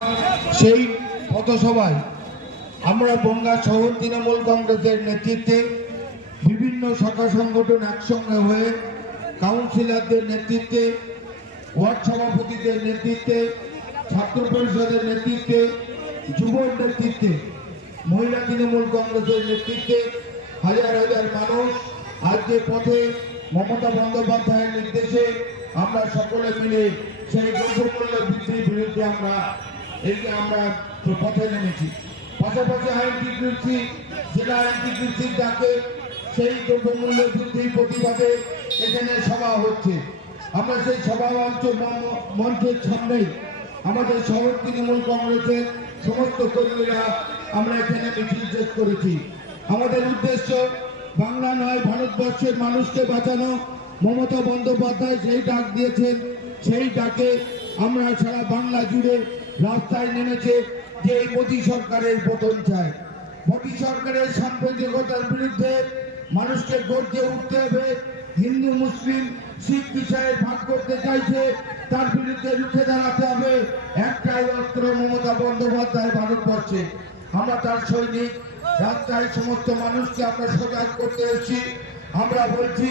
সেই পথসভায় আমরা বনগাঁ শহর তৃণমূল কংগ্রেসের নেতৃত্বে বিভিন্ন শাখা সংগঠন একসঙ্গে হয়ে কাউন্সিলরদের নেতৃত্বে, ওয়ার্ড সভাপতিদের নেতৃত্বে, ছাত্র পরিষদের নেতৃত্বে, যুবর নেতৃত্বে, মহিলা তৃণমূল কংগ্রেসের নেতৃত্বে হাজার হাজার মানুষ আজকে পথে মমতা বন্দ্যোপাধ্যায়ের নির্দেশে আমরা সকলে মিলে সেই দ্রব্যমূল্য বৃদ্ধির বিরুদ্ধে আমরা পথে নেমেছি। পাশাপাশি আইনটিকৃষি জেলা আইনটিকৃষির ডাকে সেই দ্রব্যমূল্য বৃদ্ধির প্রতিবাদে এখানে সভা হচ্ছে। আমরা সেই সভা মঞ্চের সামনেই আমাদের শহর তৃণমূল কংগ্রেসের সমস্ত কর্মীরা আমরা এখানে মিছিল শেষ করেছি। আমাদের উদ্দেশ্য বাংলা নয়, ভারতবর্ষের মানুষকে বাঁচানো। মমতা বন্দ্যোপাধ্যায় সেই ডাক দিয়েছেন, সেই ডাকে আমরা সারা বাংলা জুড়ে রাস্তায় নেমেছে যে এই মোদী সরকারের পতন চায়। মোদী সরকারের সাম্প্রদায়িকতার বিরুদ্ধে মানুষকে গর্জে উঠতে হবে। হিন্দু মুসলিম শিখ বিষয়ে ভাগ করতে চাইছে, তার বিরুদ্ধে রুখে দাঁড়াতে হবে। একটাই অস্ত্র মমতা বন্দ্যোপাধ্যায় ভারতবর্ষে। আমরা তার সৈনিক। রাস্তায় সমস্ত মানুষকে আমরা সজাগ করতে এসেছি। আমরা বলছি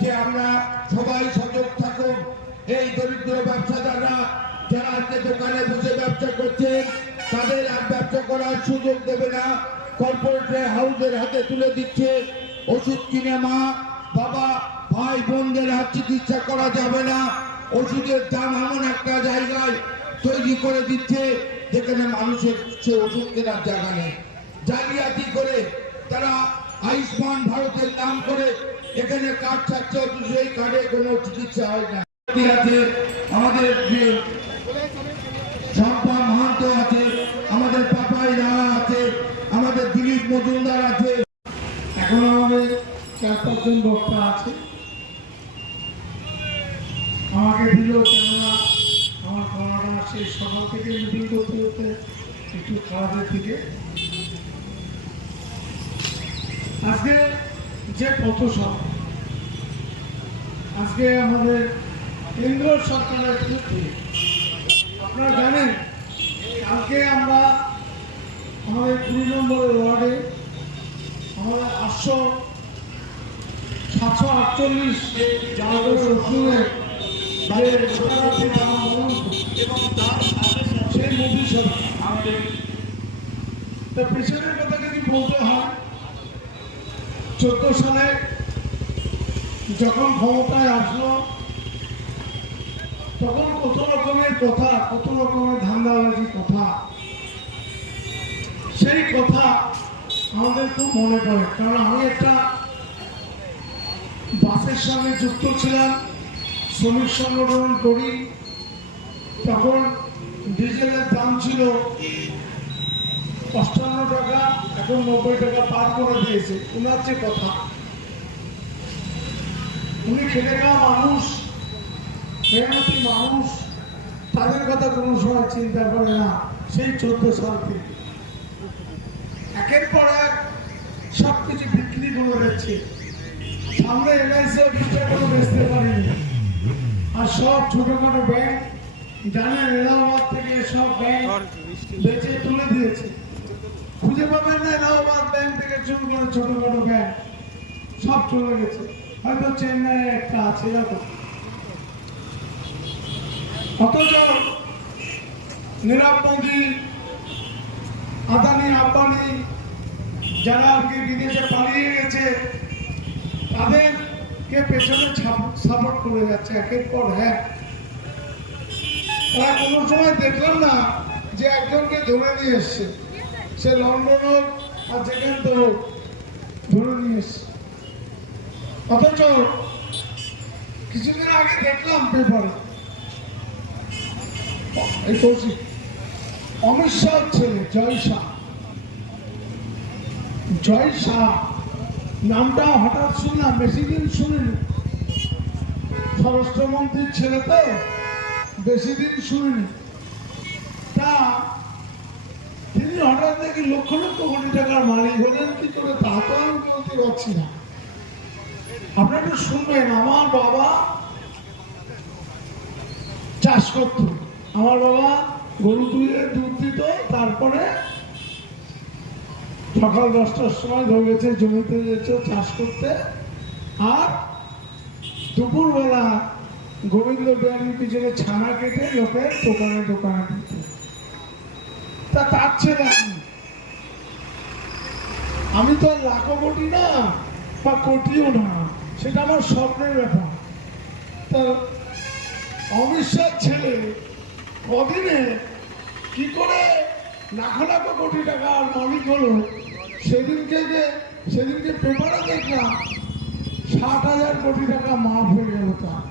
যে আমরা সবাই সজাগ থাকুন। এই দরিদ্র ব্যবসাদাররা যারা আজকে দোকানে বসে ব্যবসা করছেন তাদের আর ব্যবসা করার সুযোগ দেবে না। কর্পোরেট হাউসের হাতে তুলে দিচ্ছে। ওষুধ কিনে মা বাবা ভাই বোনদের আর চিকিৎসা করা যাবে না। ওষুধের দাম এমন একটা জায়গায় তৈরি করে দিচ্ছে যেখানে মানুষের সে ওষুধ কেনার জায়গা নেই। জালিয়াতি করে তারা আয়ুষ্মান ভারতের নাম করে এখানে কার্ড ছাড়ছে, সেই কার্ডে কোনো চিকিৎসা হয় না। আমাদের শম্পা মাহান্ত আছে, আমাদের পাপাই রাহা আছে, আমাদের দিলীপ মজুমদার আছে। এখন আমাদের 4-5 জন বক্তা আছে। আমাকে দিল, কেননা আমার ক্ষমতা সেই সকাল থেকে মিটিং করতে করতে একটু খারাপের দিকে। আজকে যে পথসভা, আজকে আমাদের কেন্দ্র সরকারের বিরুদ্ধে, আপনারা জানেন কালকে আমরা আমাদের 20 নম্বর ওয়ার্ডে আমাদের 748 জায়গার রসুনের এবং তার সেই মোদী সরকার আমাদের পেছনের কথা যদি বলতে হয়, 14 সালে যখন ক্ষমতায় আসলো তখন কত রকমের কথা, কত রকমের ধান্দাবাজি কথা, সেই কথা আমাদের খুব মনে পড়ে। কারণ আমি একটা বাসের সঙ্গে যুক্ত ছিলাম, শ্রমিক সংগঠন করি। তখন ডিজেলের দাম ছিল 55 টাকা, এখন 90 টাকা পার করে দিয়েছে। ওনার যে কথা, উনি খেটে খাওয়া মানুষ, মেহনতি মানুষ, তাদের কথা কোনো সময় চিন্তা করে না। সেই 14 সাল থেকে একের পর এক সব কিছু বিক্রি করে দিচ্ছে। সামনে এলআইসিও বিক্রি করে বেচতে পারেনি। আর সব ছোটখাটো ব্যাংক, জানেন এলাহাবাদ থেকে সব ব্যাংক বেচে তুলে দিয়েছে। খুঁজে পাবেন না এলাহাবাদ ব্যাংক থেকে শুরু করে ছোটখাটো ব্যাংক সব চলে গেছে। হয়তো চেন্নাইয়ে একটা আছে এরকম। অথচ নীরব মোদী, আদানি আম্বানি যারা আজকে বিদেশে পালিয়ে গেছে তাদেরকে পেছনে সাপোর্ট করে যাচ্ছে একের পর এক। তারা কোনো সময় দেখলাম না যে একজনকে ধরে নিয়ে এসছে, সে লন্ডন হোক আর যেখান তো হোক, ধরে নিয়ে এসছে। অথচ কিছুদিন আগে দেখলাম পেপারে এই কৌশিক অমিত শাহ ছেলে জয় শাহ নামটা হঠাৎ শুনলাম, বেশি দিন শুনিনি। স্বরাষ্ট্রমন্ত্রীর ছেলে তো, বেশি দিন শুনিনি। তা তিনি হঠাৎ দেখি লক্ষ লক্ষ কোটি টাকার মালিক হলেন কি করে, তা তো আমি বলতে পারছি না। আপনারা একটু শুনবেন। আমার বাবা চাষ করত, আমার বাবা গরু দুয়ে দুধ দিত, তারপরে সকাল 10টার সময় ধরেছে জমিতে যেত চাষ করতে, আর দুপুরবেলা গোবিন্দ ডেয়ারির পিছনে ছানা কেটে লোকের দোকানে দোকানে দিত। তার ছেলে আমি তো লাখো কোটি না বা কোটিও না, সেটা আমার স্বপ্নের ব্যাপার। তার অমিত শাহর ছেলে কদিনে কি করে লাখো লাখো কোটি টাকার মালিক হলো, সেদিনকে পেপারে দেখলাম 60,000 কোটি টাকা মাফ হয়ে গেল। তার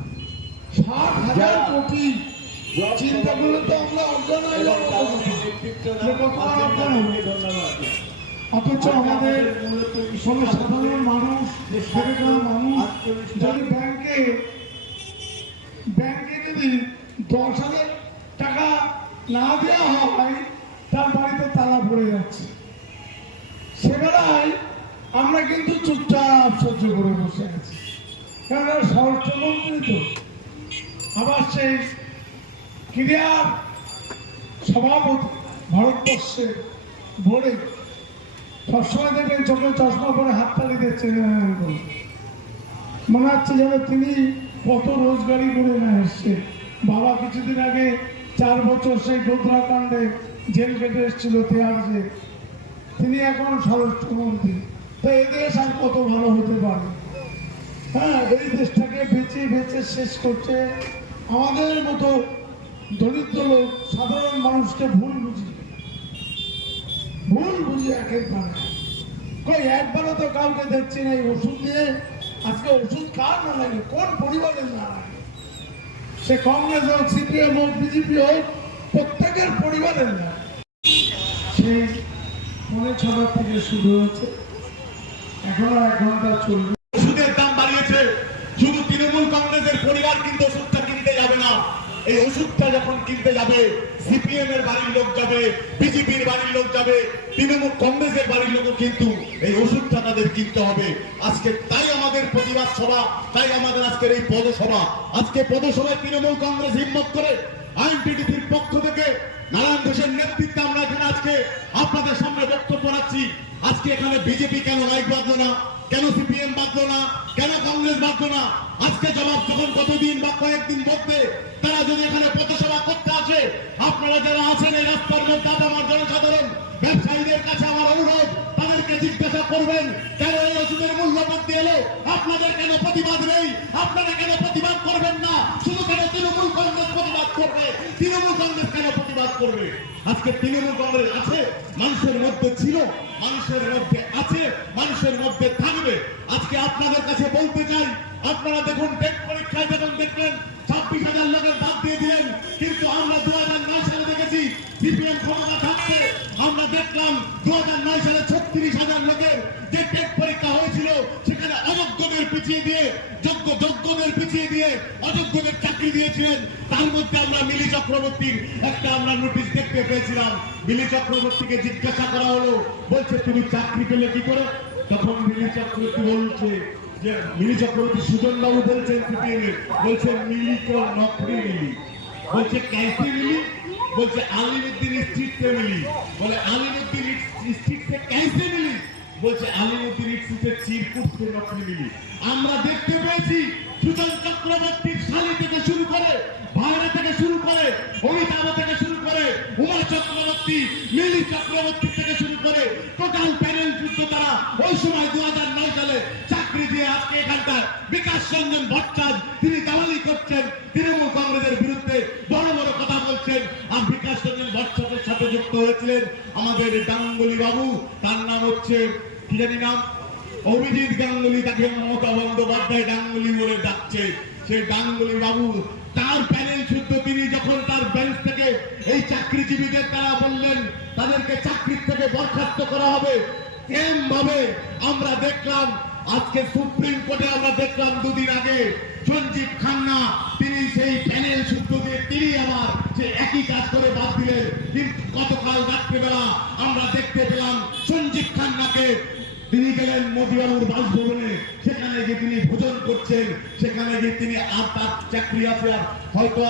60,000 কোটি, চিন্তা করলে তো আমরা অজ্ঞান হয়ে যাবো। অথচ আমাদের কোনো সাধারণ মানুষ, যদি ব্যাংকে যদি 10,000 টাকা না দেওয়া হয়, তার বাড়িতে তালা পড়ে যাচ্ছে। সেবেলায় আমরা কিন্তু চুপচাপ সহ্য করে বসে আছি, কেননা স্বরাষ্ট্রমন্ত্রী তো। আবার সেই ক্রীড়ার সভাপতি ভারতবর্ষের বোর্ডে সবসময় দেখবেন চোখে চশমা পরে হাততালি দিচ্ছেন, মনে হচ্ছে যেন তিনি কত রোজগারি করে না এসছে। বাবা কিছুদিন আগে 4 বছর সেই গোধরাকাণ্ডে জেল কেটে এসেছিল তেহারে, তিনি এখন স্বরাষ্ট্রমন্ত্রী। তো এই দেশ আর কত ভালো হতে পারে? হ্যাঁ, এই দেশটাকে বেঁচে বেঁচে শেষ করছে আমাদের মতো দরিদ্র লোক, সাধারণ মানুষকে ভুল বুঝি একেবারে। কই একবারও তো কাউকে দেখছি না এই ওষুধ দিয়ে। আজকে ওষুধ কার না লাগে, কোন পরিবারের না লাগে? সে কংগ্রেস হোক, সিপিএম হোক, বিজেপি হোক, প্রত্যেকের পরিবারের না। সেই 6:30 থেকে শুরু হয়েছে, এখনো 1 ঘন্টা চলবে। ওষুধের দাম বাড়িয়েছে, শুধু তৃণমূল কংগ্রেসের পরিবার কিন্তু ওষুধটা কিনতে যাবে না। এই ওষুধটা যখন কিনতে যাবে, সিপিএম এর বাড়ির লোক যাবে, বিজেপির বাড়ির লোক যাবে, তৃণমূল কংগ্রেসের বাড়ির লোকও কিন্তু এই ওষুধটা তাদের কিনতে হবে। আজকে তাই আমাদের প্রতিবাদ সভা, তাই আমাদের আজকের এই পদসভা। আজকে পদসভায় তৃণমূল কংগ্রেস হিম্মত করে আইএনটিটিসির পক্ষ থেকে নারায়ণ ঘোষের নেতৃত্বে আমরা এখানে আজকে আপনাদের সামনে বক্তব্য রাখছি। আজকে এখানে বিজেপি কেন মাইক বাঁধলো না, কেন সিপিএম বাঁধলো না, কেন কংগ্রেস বাঁধলো না? আজকে জবাব যখন কতদিন বা কয়েকদিন মধ্যে তারা যদি এখানে পথসভা করতে আসে, আপনারা যারা আছেন এই রাস্তার মধ্যে, আমার জনসাধারণ ব্যবসায়ীদের কাছে আমার অনুরোধ, তাদেরকে জিজ্ঞাসা করবেন কেন এই ওষুধের মূল্য বৃদ্ধি এলো, আপনাদের কেন প্রতিবাদ নেই? আপনারা কেন প্রতিবাদ করবেন না? শুধু কেন তৃণমূল কংগ্রেস প্রতিবাদ করবে? তৃণমূল কংগ্রেস কেন প্রতিবাদ করবে? আজকে তৃণমূল কংগ্রেস আছে, মানুষের মধ্যে ছিল, মানুষের মধ্যে আছে, মানুষের মধ্যে থাকবে। আজকে আপনাদের কাছে বলতে চাই, আপনারা দেখুন টেট পরীক্ষায় যখন দেখলেন 26,000 লোকের বাদ দিয়ে দিলেন, কিন্তু আমরা 2009 সালে দেখেছি সিপিএম ক্ষমতা থাকতে আমরা দেখলাম 2009 সালে 36,000 লোকের যে টেট পরীক্ষা হয়েছিল, সেখানে অযোগ্যদের পিছিয়ে দিয়ে যোগ্যদের পিছিয়ে দিয়ে অযোগ্যদের চাকরি দিয়েছিলেন। তার মধ্যে আমরা মিলি চক্রবর্তীর একটা আমরা নোটিশ দেখতে পেয়েছিলাম। মিলি চক্রবর্তীকে জিজ্ঞাসা করা হলো, বলছে তুমি চাকরি পেলে কি করে? তখন মিলি চক্রবর্তী বলছে যে, মিলি চক্রবর্তী সুজন বাবু বলছেন সিপিএম এর, বলছে মিলি তো নকরি মিলি, বলছে कैसे मिली? বলছে আলিমুদ্দিন স্ট্রিট से मिली। বলে আলিমুদ্দিন স্ট্রিট से कैसे मिली? বলছে আলিমুদ্দিন স্ট্রিটের চিরকুট से নকরি মিলি। আমরা দেখতে পেয়েছি সুজন চক্রবর্তীর শালী থেকে শুরু করে, ভাইরা থেকে শুরু করে, অমিতাভ থেকে শুরু করে, উমা চক্রবর্তী, মিলি চক্রবর্তী থেকে শুরু করে টোটাল প্যানেল যুদ্ধ তারা ওই সময় 2009 সালে চাকরি দিয়ে আজকে এখানকার বিকাশ রঞ্জন ভট্টাচার্য তিনি দালালি করছেন, তৃণমূল কংগ্রেসের বিরুদ্ধে বড় বড় কথা বলছেন। আর বিকাশ রঞ্জন ভট্টাচার্যের সাথে যুক্ত হয়েছিলেন আমাদের গাঙ্গুলি বাবু, তার নাম হচ্ছে কি জানি নাম, অভিজিৎ গাঙ্গুলি, তাকে মমতা বন্দ্যোপাধ্যায় গাঙ্গুলি বলে ডাকছে। সেই গাঙ্গুলি বাবু, তার প্যানেল যুদ্ধ, তিনি যখন তার বেঞ্চ থেকে এই চাকরিজীবীদের তারা বললেন তাদেরকে চাকরি থেকে বরখাস্ত করা হবে, এম ভাবে আমরা দেখলাম আজকে সুপ্রিম কোর্টে আমরা দেখলাম 2 দিন আগে সঞ্জীব খান্না, তিনি সেই প্যানেল যুদ্ধ দিয়ে তিনি আবার সে একই কাজ করে বাদ দিলেন। কিন্তু গতকাল রাত্রিবেলা আমরা দেখতে পেলাম সঞ্জীব খান্নাকে, তিনি গেলেন মোদিবাবুর বাসভবনে, সেখানে গিয়ে তিনি ভোজন করছেন, সেখানে গিয়ে তিনি আর তার চাকরি আছে আর হয়তো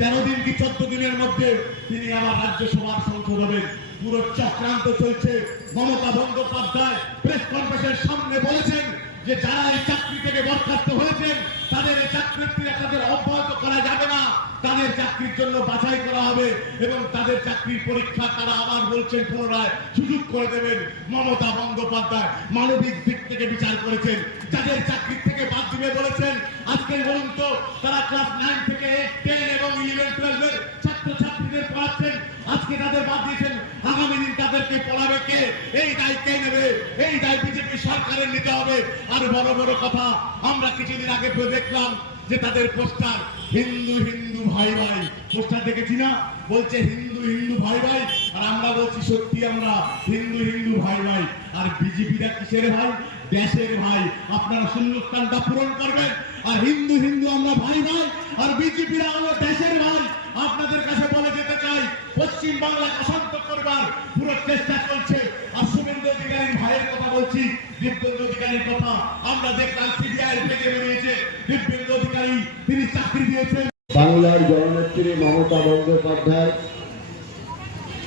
13 দিন কি 14 দিনের মধ্যে তিনি আবার রাজ্যসভার সংসদ হবেন। পুরো চক্রান্ত চলছে। মমতা বন্দ্যোপাধ্যায় প্রেস কনফারেন্সের সামনে বলেছেন যে যারা এই চাকরি থেকে বরখাস্ত হয়েছেন তাদের এই চাকরির তাদের অব্যাহত করা যাবে না, তাদের চাকরির জন্য বাছাই করা হবে এবং তাদের চাকরির পরীক্ষা তারা আবার বলছেন পুনরায় সুযোগ করে দেবেন। মমতা বন্দ্যোপাধ্যায় মানবিক দিক থেকে বিচার করেছেন। যাদের চাকরি থেকে বাদ দিবে বলেছেন, আজকে বলুন তো তারা ক্লাস 9 থেকে 8, 10 এবং 11, 12 এর ছাত্রছাত্রীদের পড়াচ্ছেন, আজকে তাদের বাদ দিয়েছেন। আগামী দিন তাদেরকে পড়াবে কে? এই দায় কে নেবে? এই দায় বিজেপি সরকারের নিতে হবে। আর বড় বড় কথা, আমরা কিছুদিন আগে দেখলাম যে তাদের পোস্টার হিন্দু হিন্দু ভাই ভাই পোস্টার দেখেছি না, বলছে হিন্দু হিন্দু ভাই ভাই, আর আমরা বলছি সত্যি আমরা হিন্দু হিন্দু ভাই ভাই। আর বিজেপিরা কিসের ভাই? দেশের ভাই। আপনারা শূন্যস্থানটা পূরণ করবেন। আর হিন্দু হিন্দু আমরা ভাই ভাই, আর বিজেপিরা হলো দেশের ভাই। আপনাদের কাছে বলে যেতে চাই, পশ্চিম বাংলা অশান্ত করবার পুরো চেষ্টা চলছে। আর শুভেন্দু অধিকারীর ভাইয়ের কথা বলছি, দিব্যেন্দু অধিকারীর কথা আমরা দেখলাম সিবিআই থেকে বেরিয়েছে, দিব্যেন্দু অধিকারী তিনি চাকরি দিয়েছেন। বাংলার জননেত্রী মমতা বন্দ্যোপাধ্যায়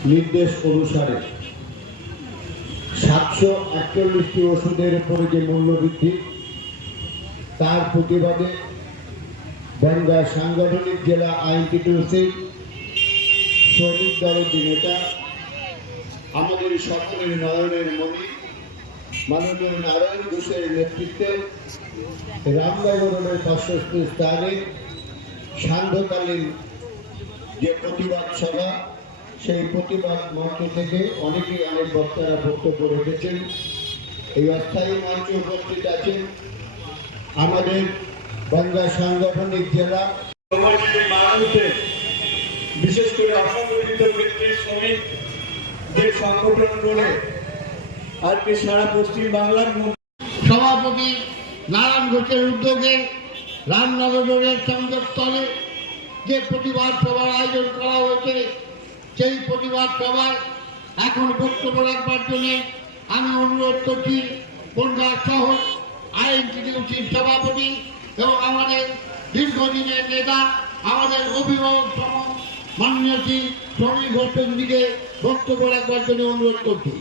নির্দেশ অনুসারে 741টি ওষুধের উপরে যে মূল্যবৃদ্ধি, তার প্রতিবাদে বনগাঁ সাংগঠনিক জেলা আইনটিটিউসি শ্রমিক দলের নেতা আমাদের সকলের নয়নের মণি মাননীয় নারায়ণ ঘোষের নেতৃত্বে রামনগরের পার্শ্বস্থ স্থানে সান্ধ্যকালীন যে প্রতিবাদ সভা, সেই প্রতিবাদ মঞ্চ থেকে অনেকেই অনেক বক্তারা বক্তব্য রেখেছেন। এই অস্থায়ী মঞ্চে উপস্থিত আছেন আমাদের বনগাঁ সাংগঠনিক জেলা মানুষদের, বিশেষ করে অসংগঠিত ব্যক্তি শ্রমিকদের সংগঠন করে আজকে সারা পশ্চিম বাংলার সভাপতি নারায়ণ ঘোষের উদ্যোগে রামনগরের সংযোগস্থলে যে প্রতিবাদ সভার আয়োজন করা হয়েছে, সেই প্রতিবাদ সভায় এখন বক্তব্য রাখবার জন্য আমি অনুরোধ করছি বনগাঁ শহর আইনটিটিউসির সভাপতি এবং আমাদের দীর্ঘদিনের নেতা, আমাদের অভিভাবক সম মাননীয় শ্রী সমীর ঘোষের দিকে বক্তব্য রাখবার জন্য অনুরোধ করছি।